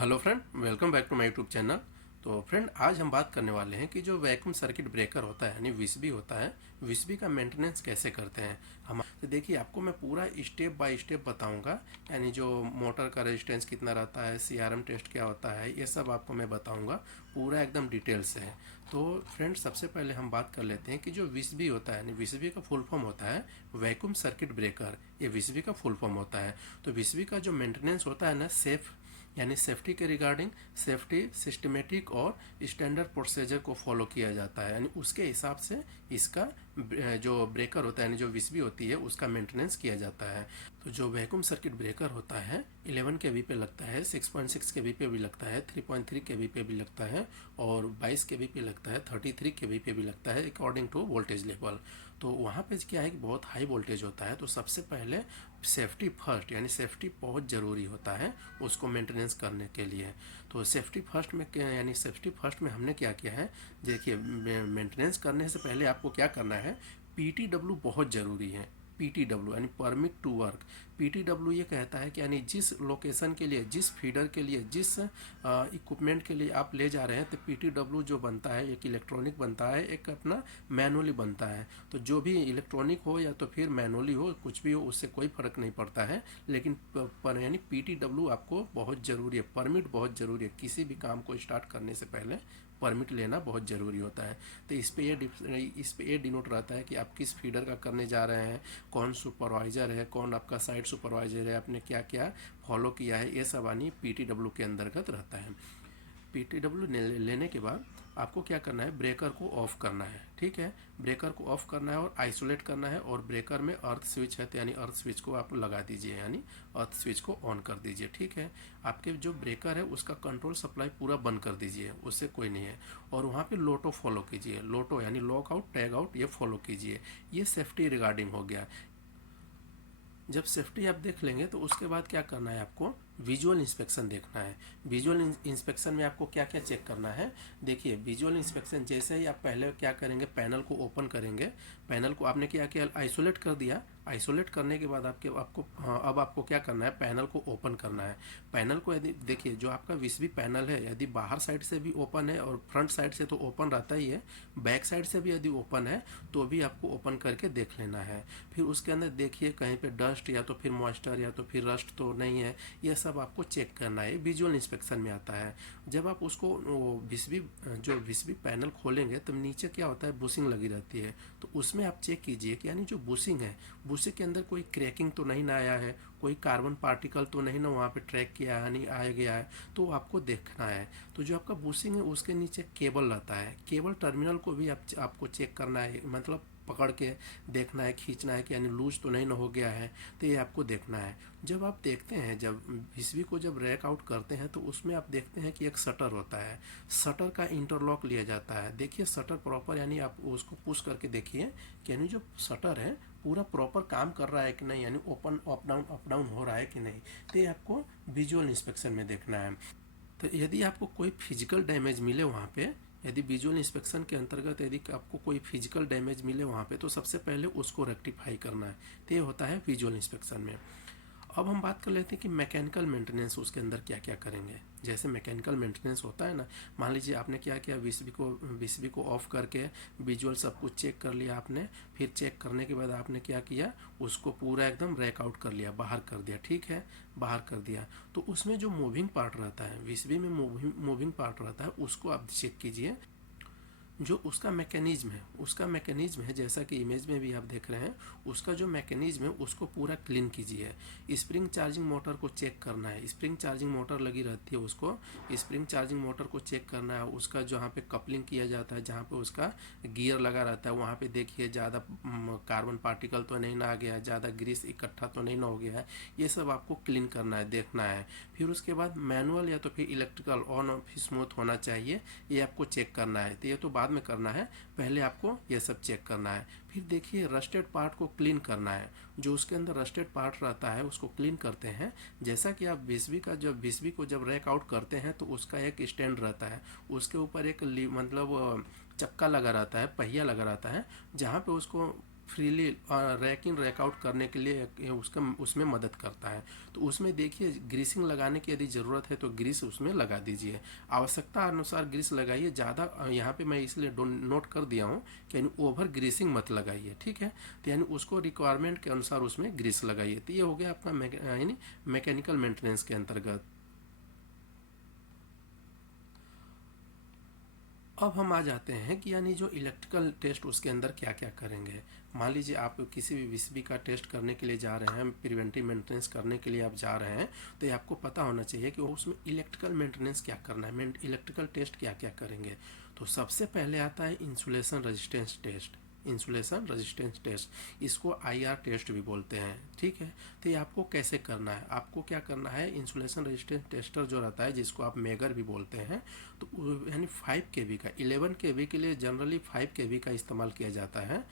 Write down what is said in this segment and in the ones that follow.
Hello friend, welcome back to my YouTube channel. तो friend, आज हम बात करने वाले हैं कि जो वैक्यूम सर्किट ब्रेकर होता है यानी विसबी होता है, विसबी का मेंटेनेंस कैसे करते हैं हम। तो देखिए, आपको मैं पूरा स्टेप बाय स्टेप बताऊंगा। यानी जो मोटर का रेजिस्टेंस कितना रहता है, सीआरएम टेस्ट क्या होता है, ये सब आपको मैं बताऊंगा पूरा एकदम डिटेल से है। तो फ्रेंड, सबसे पहले हम बात कर लेते हैं कि जो विसबी होता है यानी विसबी का फुल फॉर्म होता है वैक्यूम सर्किट ब्रेकर। ये विसबी का फुल फॉर्म होता है। तो विसबी का जो मेंटेनेंस होता है ना, सेफ यानी सेफ्टी के रिगार्डिंग सेफ्टी सिस्टमेटिक और स्टैंडर्ड प्रोसीजर को फॉलो किया जाता है। यानी उसके हिसाब से इसका जो ब्रेकर होता है यानी जो विसबी होती है उसका मेंटेनेंस किया जाता है। तो जो वैक्यूम सर्किट ब्रेकर होता है 11 केवी पे लगता है, 6.6 केवी पे भी लगता है, 3.3 केवी पे भी लगता है और 22 केवी पे लगता है, 33 केवी पे भी लगता है अकॉर्डिंग टू वोल्टेज लेवल। तो वहाँ पे क्या है कि बहुत हाई वोल्टेज होता है। तो सबसे पहले सेफ्टी फर्स्ट यानी सेफ्टी बहुत ज़रूरी होता है उसको मेंटेनेंस करने के लिए। तो सेफ्टी फर्स्ट में यानी सेफ्टी फर्स्ट में हमने क्या किया है, देखिए मेंटेनेंस करने से पहले आपको क्या करना है, पीटीडब्ल्यू बहुत ज़रूरी है। पीटीडब्ल्यू यानी परमिट टू वर्क। पीटीडब्ल्यू ये कहता है कि यानी जिस लोकेशन के लिए, जिस फीडर के लिए, जिस इक्विपमेंट के लिए आप ले जा रहे हैं, तो पीटीडब्ल्यू जो बनता है एक इलेक्ट्रॉनिक बनता है, एक अपना मैनुअली बनता है। तो जो भी इलेक्ट्रॉनिक हो या तो फिर मैनुअली हो, कुछ भी हो, उससे कोई फ़र्क नहीं पड़ता है। लेकिन यानी पीटीडब्ल्यू आपको बहुत ज़रूरी है, परमिट बहुत ज़रूरी है। किसी भी काम को स्टार्ट करने से पहले परमिट लेना बहुत ज़रूरी होता है। तो इस पे ये डिनोट रहता है कि आप किस फीडर का करने जा रहे हैं, कौन सुपरवाइज़र है, कौन आपका साइट सुपरवाइज़र है, आपने क्या क्या फॉलो किया है, ये सब यानी पीटीडब्ल्यू के अंतर्गत रहता है। पीटीडब्ल्यू लेने के बाद आपको क्या करना है, ब्रेकर को ऑफ करना है। ठीक है, ब्रेकर को ऑफ करना है और आइसोलेट करना है। और ब्रेकर में अर्थ स्विच है तो यानी अर्थ स्विच को आप लगा दीजिए, यानी अर्थ स्विच को ऑन कर दीजिए। ठीक है, आपके जो ब्रेकर है उसका कंट्रोल सप्लाई पूरा बंद कर दीजिए, उससे कोई नहीं है। और वहाँ पे लोटो फॉलो कीजिए, लोटो यानी लॉक आउट टैग आउट, ये फॉलो कीजिए। ये सेफ्टी रिगार्डिंग हो गया। जब सेफ्टी आप देख लेंगे तो उसके बाद क्या करना है, आपको विजुअल इंस्पेक्शन देखना है। विजुअल इंस्पेक्शन में आपको क्या क्या चेक करना है, देखिए विजुअल इंस्पेक्शन जैसे ही आप पहले क्या करेंगे, पैनल को ओपन करेंगे। पैनल को आपने क्या किया, आइसोलेट कर दिया। आइसोलेट करने के बाद अब आपको क्या करना है, पैनल को ओपन करना है। पैनल को यदि देखिए, जो आपका विसबी पैनल है यदि बाहर साइड से भी ओपन है और फ्रंट साइड से तो ओपन रहता ही है, बैक साइड से भी यदि ओपन है तो भी आपको ओपन करके देख लेना है। फिर उसके अंदर देखिए कहीं पे डस्ट या तो फिर मॉइस्चर या तो फिर रस्ट तो नहीं है, यह सब आपको चेक करना है। विजुअल इंस्पेक्शन में आता है। जब आप उसको विसबी पैनल खोलेंगे तो नीचे क्या होता है, बुशिंग लगी रहती है। तो उसमें आप चेक कीजिए कि यानी जो बुशिंग है, बुशिंग के अंदर कोई क्रैकिंग तो नहीं ना आया है, कोई कार्बन पार्टिकल तो नहीं ना वहाँ पे ट्रैक किया है, नहीं आया गया है, तो आपको देखना है। तो जो आपका बुशिंग है उसके नीचे केबल रहता है, केबल टर्मिनल को भी आपको चेक करना है, मतलब पकड़ के देखना है, खींचना है कि यानी लूज तो नहीं ना हो गया है, तो ये आपको देखना है। जब आप देखते हैं, जब विसबी को जब रैक आउट करते हैं तो उसमें आप देखते हैं कि एक शटर होता है, शटर का इंटरलॉक लिया जाता है। देखिए शटर प्रॉपर, यानी आप उसको पुश करके देखिए कि यानी जो शटर है पूरा प्रॉपर काम कर रहा है कि नहीं, यानी ओपन अप डाउन हो रहा है कि नहीं, तो ये आपको विजुअल इंस्पेक्शन में देखना है। तो यदि आपको कोई फिजिकल डैमेज मिले वहाँ पे, यदि विजुअल इंस्पेक्शन के अंतर्गत यदि आपको कोई फिजिकल डैमेज मिले वहाँ पे, तो सबसे पहले उसको रेक्टिफाई करना है। तो ये होता है विजुअल इंस्पेक्शन में। अब हम बात कर लेते हैं कि मैकेनिकल मेंटेनेंस उसके अंदर क्या क्या करेंगे। जैसे मैकेनिकल मेंटेनेंस होता है ना, मान लीजिए आपने क्या किया, विसबी को ऑफ करके विजुअल सब कुछ चेक कर लिया आपने। फिर चेक करने के बाद आपने क्या किया, उसको पूरा एकदम रैक आउट कर लिया, बाहर कर दिया। ठीक है, बाहर कर दिया तो उसमें जो मूविंग पार्ट रहता है, विसबी में मूविंग पार्ट रहता है, उसको आप चेक कीजिए। जो उसका मैकेनिज्म है, उसका मैकेनिज्म है जैसा कि इमेज में भी आप देख रहे हैं, उसका जो मैकेनिज्म है उसको पूरा क्लीन कीजिए। स्प्रिंग चार्जिंग मोटर को चेक करना है, स्प्रिंग चार्जिंग मोटर लगी रहती है, उसको स्प्रिंग चार्जिंग मोटर को चेक करना है। उसका जहाँ पे कपलिंग किया जाता है, जहाँ पे उसका गियर लगा रहता है, वहाँ पे देखिए ज़्यादा कार्बन पार्टिकल तो नहीं ना आ गया है, ज़्यादा ग्रीस इकट्ठा तो नहीं ना हो गया है, ये सब आपको क्लीन करना है, देखना है। फिर उसके बाद मैनुअल या तो फिर इलेक्ट्रिकल ऑन ऑफ स्मूथ होना चाहिए, ये आपको चेक करना है। तो ये तो बाद में करना है, पहले आपको ये सब चेक करना है। फिर देखिए रस्टेड पार्ट को क्लीन करना है, जो उसके अंदर रस्टेड पार्ट रहता है उसको क्लीन करते हैं। जैसा कि आप विसबी को जब रैक आउट करते हैं तो उसका एक स्टैंड रहता है, उसके ऊपर एक मतलब चक्का लगा रहता है, पहिया लगा रहता है, जहाँ पे उसको फ्रीली रैक इन रैक आउट करने के लिए उसका उसमें मदद करता है। तो उसमें देखिए ग्रीसिंग लगाने की यदि ज़रूरत है तो ग्रीस उसमें लगा दीजिए, आवश्यकता अनुसार ग्रीस लगाइए। ज़्यादा यहाँ पे मैं इसलिए नोट कर दिया हूँ कि यानी ओवर ग्रीसिंग मत लगाइए, ठीक है। तो यानी उसको रिक्वायरमेंट के अनुसार उसमें ग्रीस लगाइए। तो ये हो गया आपका यानी मैकेनिकल मेंटेनेंस के अंतर्गत। अब हम आ जाते हैं कि यानी जो इलेक्ट्रिकल टेस्ट उसके अंदर क्या क्या करेंगे। मान लीजिए आप किसी भी विसबी का टेस्ट करने के लिए जा रहे हैं, प्रिवेंटिव मेंटेनेंस करने के लिए आप जा रहे हैं, तो ये आपको पता होना चाहिए कि उसमें इलेक्ट्रिकल मेंटेनेंस क्या करना है, इलेक्ट्रिकल टेस्ट क्या क्या करेंगे। तो सबसे पहले आता है insulation resistance test. Insulation resistance test, इसको आईआर टेस्ट भी बोलते हैं, ठीक है। तो ये आपको कैसे करना है, आपको क्या करना है, इंसुलेशन रेजिस्टेंस टेस्टर जो रहता है जिसको आप मेगर भी बोलते हैं, तो यानी 5 kV का, 11 kV के लिए जनरली 5 kV का इस्तेमाल किया जाता है।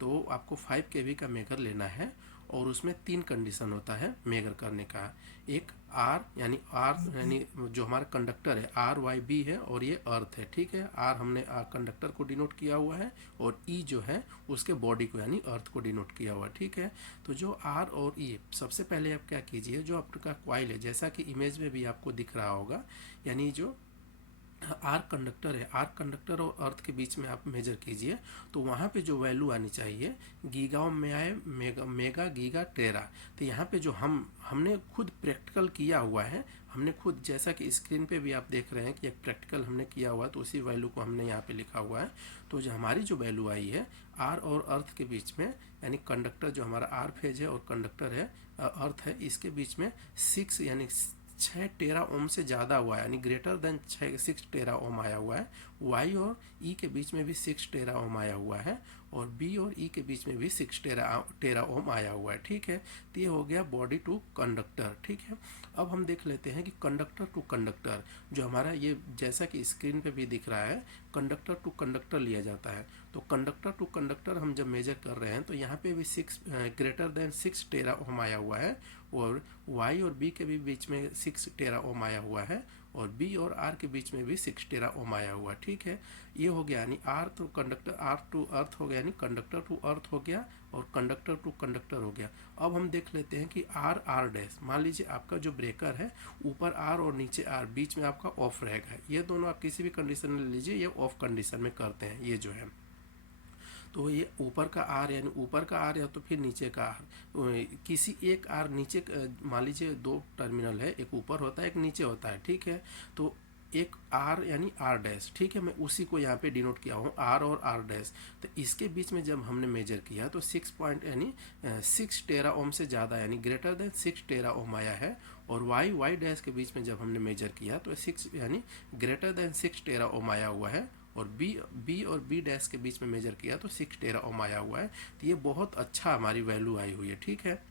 तो आपको 5 kV का मेगर लेना है और उसमें 3 कंडीशन होता है मेगर करने का। एक आर यानी जो हमारा कंडक्टर है RYB है और ये अर्थ है, ठीक है। आर हमने कंडक्टर को डिनोट किया हुआ है और ई जो है उसके बॉडी को यानी अर्थ को डिनोट किया हुआ है, ठीक है। तो जो आर और ई, सबसे पहले आप क्या कीजिए, जो आपका कॉइल है जैसा कि इमेज में भी आपको दिख रहा होगा, यानी जो आर कंडक्टर है, आर कंडक्टर और अर्थ के बीच में आप मेजर कीजिए। तो वहाँ पे जो वैल्यू आनी चाहिए गीगा ओम में आए, मेगा गीगा टेरा। तो यहाँ पे जो हमने खुद प्रैक्टिकल किया हुआ है, हमने खुद, जैसा कि स्क्रीन पे भी आप देख रहे हैं कि एक प्रैक्टिकल हमने किया हुआ है, तो उसी वैल्यू को हमने यहाँ पे लिखा हुआ है। तो जो हमारी जो वैल्यू आई है आर और अर्थ के बीच में, यानी कंडक्टर जो हमारा आर फेज है और कंडक्टर है अर्थ है, इसके बीच में 6 यानी 6 टेरा ओम से ज़्यादा हुआ है, यानी ग्रेटर देन 6 टेरा ओम आया हुआ है। वाई और ई के बीच में भी 6 टेरा ओम आया हुआ है और बी और ई के बीच में भी 6 टेरा ओम आया हुआ है, ठीक है। तो ये हो गया बॉडी टू कंडक्टर, ठीक है। अब हम देख लेते हैं कि कंडक्टर टू कंडक्टर, जो हमारा ये जैसा कि स्क्रीन पे भी दिख रहा है, कंडक्टर टू कंडक्टर लिया जाता है। तो कंडक्टर टू कंडक्टर हम जब मेजर कर रहे हैं तो यहाँ पे भी 6 ग्रेटर देन 6 टेरा ओम आया हुआ है और वाई और बी के भी बीच में 6 टेरा ओम आया हुआ है और बी और आर के बीच में भी 6 टेरा ओम आया हुआ है, ठीक है। ये हो गया यानी R to conductor, R to earth हो गया, यानी कंडक्टर टू अर्थ हो गया और कंडक्टर टू कंडक्टर हो गया। अब हम देख लेते हैं कि आर आर डैश, मान लीजिए आपका जो ब्रेकर है ऊपर आर और नीचे आर, बीच में आपका ऑफ रहेगा। ये दोनों आप किसी भी कंडीशन में लीजिए, ये ऑफ कंडीशन में करते हैं ये जो है। तो ये ऊपर का आर यानी ऊपर का आर या तो फिर नीचे का आर, किसी एक आर नीचे, मान लीजिए 2 टर्मिनल है, एक ऊपर होता है एक नीचे होता है, ठीक है। तो एक आर यानी आर डैश, ठीक है, मैं उसी को यहाँ पे डिनोट किया हूँ आर और आर डैश। तो इसके बीच में जब हमने मेजर किया तो 6 पॉइंट यानी 6 टेरा ओम से ज़्यादा यानी ग्रेटर देन 6 टेरा ओम आया है। और वाई डैश के बीच में जब हमने मेजर किया तो 6 यानी ग्रेटर देन 6 टेरा ओम आया हुआ है और बी और बी डैश के बीच में मेजर किया तो 6 टेरा ओम आया हुआ है। तो ये बहुत अच्छा हमारी वैल्यू आई हुई है, ठीक है।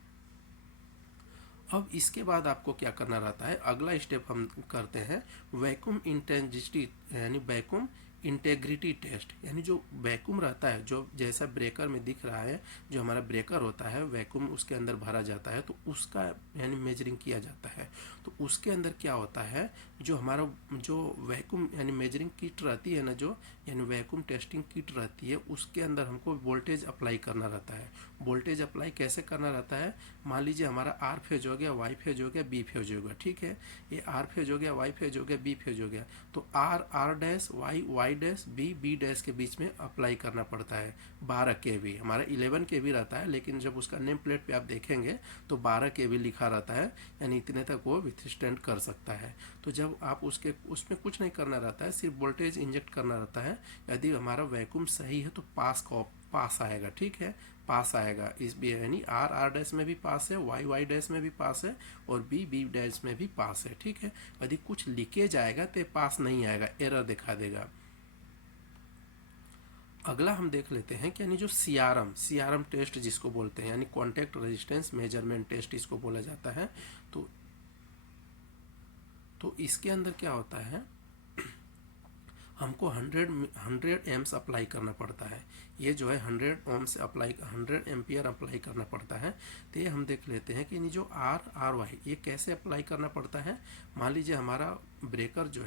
अब इसके बाद आपको क्या करना रहता है, अगला स्टेप हम करते हैं वैक्यूम इंटेंसिटी यानी वैक्यूम इंटेग्रिटी टेस्ट। यानी जो वैक्यूम रहता है, जो जैसा ब्रेकर में दिख रहा है, जो हमारा ब्रेकर होता है वैक्यूम उसके अंदर भरा जाता है, तो उसका यानी मेजरिंग किया जाता है। तो उसके अंदर क्या होता है, जो हमारा जो वैक्यूम यानी मेजरिंग किट रहती है ना, जो यानी वैक्यूम टेस्टिंग किट रहती है, उसके अंदर हमको वोल्टेज अप्लाई करना रहता है। वोल्टेज अप्लाई कैसे करना रहता है, मान लीजिए हमारा आर फेज हो गया, वाई फेज हो गया, बी फेज हो गया, ठीक है। ये आर फेज हो गया, वाई फेज हो गया, बी फेज हो गया। तो R R dash, Y dash, B dash के बीच में अप्लाई करना पड़ता है 12 kV। हमारा 11 kV रहता है, लेकिन जब उसका नेम प्लेट पे आप देखेंगे तो 12 kV लिखा रहता है, यानी इतने तक वो विथस्टैंड कर सकता है। तो जब आप उसमें कुछ नहीं करना रहता है, सिर्फ वोल्टेज इंजेक्ट करना रहता है। यदि हमारा वैक्यूम सही है तो पास आएगा, ठीक है, पास आएगा। इस भी यानी आर आर डैश में भी पास है, वाई डैश में भी पास है और बी डैश में भी पास है, ठीक है। यदि कुछ लीकेज आएगा तो पास नहीं आएगा, एरर दिखा देगा। अगला हम देख लेते हैं कि यानी जो सीआरएम टेस्ट जिसको बोलते हैं, यानी कॉन्टैक्ट रेजिस्टेंस मेजरमेंट टेस्ट इसको बोला जाता है। तो इसके अंदर क्या होता है, हमको 100 एम्स अप्लाई करना पड़ता है। ये जो है 100 ओम से 100 एम्पियर अप्लाई करना पड़ता है। तो ये हम देख लेते हैं कि ये जो आर वाई ये कैसे अप्लाई करना पड़ता है। मान लीजिए हमारा ब्रेकर जो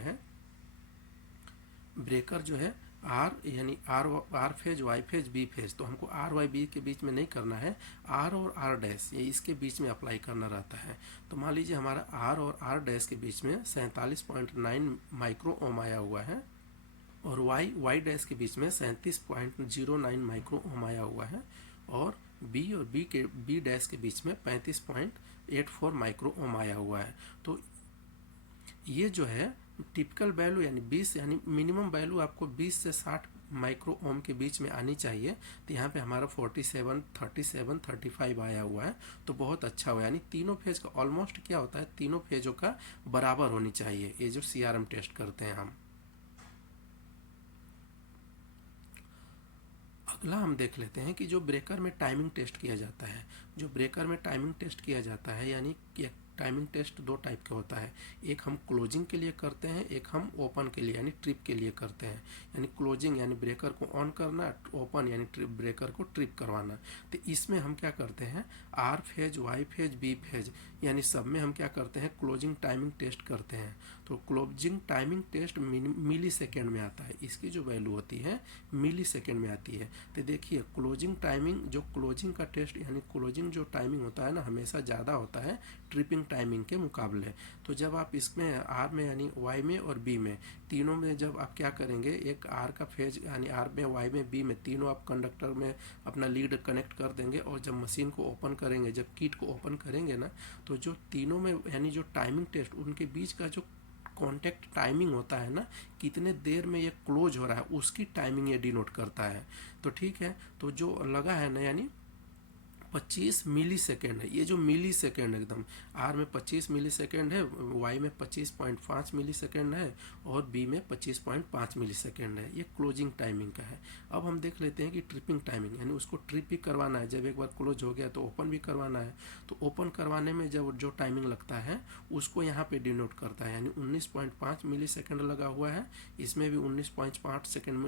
है आर यानी R phase, Y phase, B phase. तो हमको आर वाई बी के बीच में नहीं करना है, आर और आर डैश ये इसके बीच में अप्लाई करना रहता है। तो मान लीजिए हमारा आर और आर डैश के बीच में 47.9 माइक्रो ओम आया हुआ है, और वाई डैश के बीच में 37.09 माइक्रो ओम आया हुआ है, और बी डैश के बीच में 35.84 माइक्रो ओम आया हुआ है। तो ये जो है टिपिकल वैल्यू यानी 20 यानी मिनिमम वैल्यू आपको 20 से 60 माइक्रो ओम के बीच में आनी चाहिए। तो यहाँ पे हमारा 47, 37, 35 आया हुआ है, तो बहुत अच्छा हुआ। यानी तीनों फेज का ऑलमोस्ट क्या होता है, तीनों फेजों का बराबर होनी चाहिए, ये जो CRM टेस्ट करते हैं हम। अगला हम देख लेते हैं कि जो ब्रेकर में टाइमिंग टेस्ट किया जाता है। जो ब्रेकर में टाइमिंग टेस्ट किया जाता है यानी कि टाइमिंग टेस्ट दो टाइप का होता है, एक हम क्लोजिंग के लिए करते हैं, एक हम ओपन के लिए यानी ट्रिप के लिए करते हैं। यानी क्लोजिंग यानी ब्रेकर को ऑन करना, ओपन यानी ट्रिप ब्रेकर को ट्रिप करवाना। तो इसमें हम क्या करते हैं, R phase, Y phase, B phase यानी सब में हम क्या करते हैं, क्लोजिंग टाइमिंग टेस्ट करते हैं। तो क्लोजिंग टाइमिंग टेस्ट मिली सेकेंड में आता है, इसकी जो वैल्यू होती है मिली सेकेंड में आती है। तो देखिए क्लोजिंग टाइमिंग, जो क्लोजिंग का टेस्ट यानी क्लोजिंग जो टाइमिंग होता है ना, हमेशा ज़्यादा होता है ट्रिपिंग टाइमिंग के मुकाबले। तो जब आप इसमें आर में यानी वाई में और बी में तीनों में जब आप क्या करेंगे, एक आर का फेज यानी आर में, वाई में, बी में तीनों आप कंडक्टर में अपना लीड कनेक्ट कर देंगे, और जब मशीन को ओपन करेंगे, जब किट को ओपन करेंगे ना, तो जो तीनों में यानी जो टाइमिंग टेस्ट उनके बीच का जो कॉन्टैक्ट टाइमिंग होता है ना, कितने देर में ये क्लोज हो रहा है, उसकी टाइमिंग ये डिनोट करता है। तो ठीक है, तो जो लगा है ना यानी 25 मिली सेकेंड है, ये जो मिली सेकेंड एकदम आर में 25 मिली सेकेंड है, वाई में 25.5 मिली सेकेंड है, और बी में 25.5 मिली सेकेंड है। ये क्लोजिंग टाइमिंग का है। अब हम देख लेते हैं कि ट्रिपिंग टाइमिंग यानी उसको ट्रिप भी करवाना है, जब एक बार क्लोज हो गया तो ओपन भी करवाना है। तो ओपन करवाने में जब जो टाइमिंग लगता है उसको यहाँ पे डिनोट करता है, यानी 19.5 मिली सेकेंड लगा हुआ है, इसमें भी 19.5 सेकेंड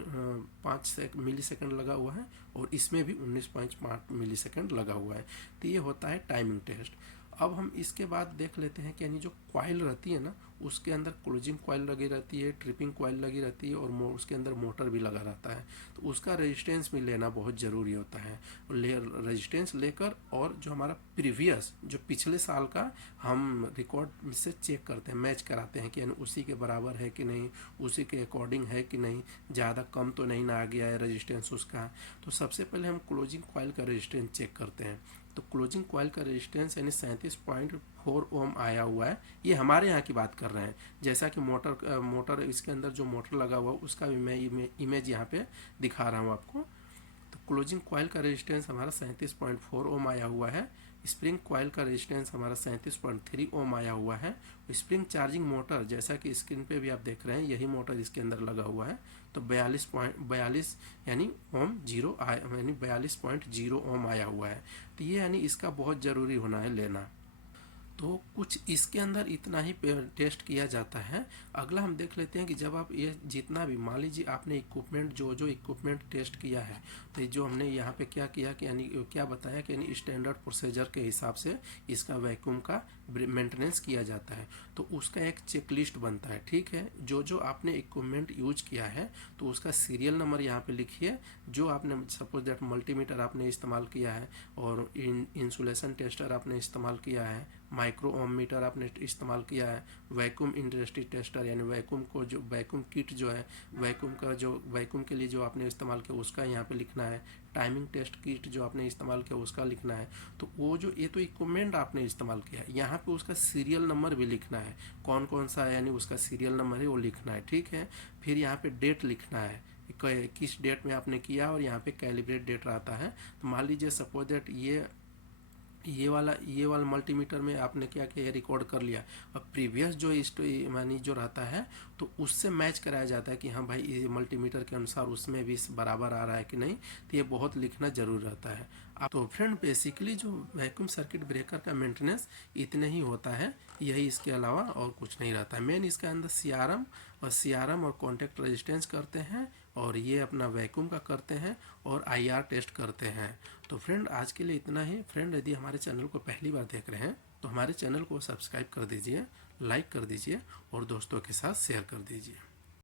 5 मिली सेकेंड लगा हुआ है, और इसमें भी 19.5 मिली सेकेंड लगा हुआ है। तो ये होता है टाइमिंग टेस्ट। अब हम इसके बाद देख लेते हैं कि यानी जो कॉइल रहती है ना, उसके अंदर क्लोजिंग कॉइल लगी रहती है, ट्रिपिंग कॉइल लगी रहती है, और उसके अंदर मोटर भी लगा रहता है। तो उसका रेजिस्टेंस भी लेना बहुत ज़रूरी होता है। रेजिस्टेंस लेकर, और जो हमारा प्रीवियस जो पिछले साल का हम रिकॉर्ड से चेक करते हैं, मैच कराते हैं कि यानी उसी के बराबर है कि नहीं, उसी के अकॉर्डिंग है कि नहीं, ज़्यादा कम तो नहीं ना आ गया है रेजिस्टेंस उसका। तो सबसे पहले हम क्लोजिंग कॉइल का रेजिस्टेंस चेक करते हैं। तो क्लोजिंग कॉइल का रेजिस्टेंस यानी 37.4 ओम आया हुआ है। ये हमारे यहाँ की बात कर रहे हैं, जैसा कि मोटर इसके अंदर जो मोटर लगा हुआ है उसका भी मैं इमेज यहाँ पे दिखा रहा हूँ आपको। तो क्लोजिंग कॉइल का रेजिस्टेंस हमारा 37.4 ओम आया हुआ है। स्प्रिंग कॉइल का रेजिस्टेंस हमारा 37.3 ओम आया हुआ है। स्प्रिंग चार्जिंग मोटर जैसा कि स्क्रीन पे भी आप देख रहे हैं, यही मोटर इसके अंदर लगा हुआ है। तो 42 यानी ओम जीरो यानी 42.0 ओम आया हुआ है। तो ये यानी इसका बहुत ज़रूरी होना है लेना। तो कुछ इसके अंदर इतना ही टेस्ट किया जाता है। अगला हम देख लेते हैं कि जब आप ये जितना भी मान लीजिए आपने इक्विपमेंट जो इक्विपमेंट टेस्ट किया है, तो जो हमने यहाँ पे क्या किया कि यानी क्या बताया कि यानी स्टैंडर्ड प्रोसीजर के हिसाब से इसका वैक्यूम का मेंटेनेंस किया जाता है। तो उसका एक चेक लिस्ट बनता है, ठीक है। जो आपने इक्विपमेंट यूज किया है तो उसका सीरियल नंबर यहाँ पे लिखिए। जो आपने सपोज दैट मल्टीमीटर आपने इस्तेमाल किया है, और इंसुलेशन टेस्टर आपने इस्तेमाल किया है, माइक्रो ओम मीटर आपने इस्तेमाल किया है, वैक्यूम इंडस्ट्री टेस्टर यानी वैक्यूम को जो वैक्यूम किट जो है वैक्यूम का जो वैक्यूम के लिए जो आपने इस्तेमाल किया उसका यहाँ पे लिखना है, टाइमिंग टेस्ट किट जो आपने इस्तेमाल किया उसका लिखना है। तो वो जो ये तो इक्विपमेंट आपने इस्तेमाल किया है, यहाँ पे उसका सीरियल नंबर भी लिखना है, कौन कौन सा है यानी उसका सीरियल नंबर है वो लिखना है, ठीक है। फिर यहाँ पे डेट लिखना है, किस डेट में आपने किया, और यहाँ पे कैलिब्रेट डेट रहता है। तो मान लीजिए सपोज दैट ये वाला मल्टीमीटर में आपने क्या किया, रिकॉर्ड कर लिया, और प्रीवियस जो मानी जो रहता है तो उससे मैच कराया जाता है कि हाँ भाई ये मल्टीमीटर के अनुसार उसमें भी बराबर आ रहा है कि नहीं। तो ये बहुत लिखना जरूर रहता है। तो फ्रेंड बेसिकली जो वैक्यूम सर्किट ब्रेकर का मेंटेनेंस इतने ही होता है, यही इसके अलावा और कुछ नहीं रहता है। मेन इसके अंदर सीआरएम और कॉन्टैक्ट रेजिस्टेंस करते हैं, और ये अपना वैक्यूम का करते हैं, और आईआर टेस्ट करते हैं। तो फ्रेंड आज के लिए इतना ही। फ्रेंड यदि हमारे चैनल को पहली बार देख रहे हैं तो हमारे चैनल को सब्सक्राइब कर दीजिए, लाइक कर दीजिए, और दोस्तों के साथ शेयर कर दीजिए।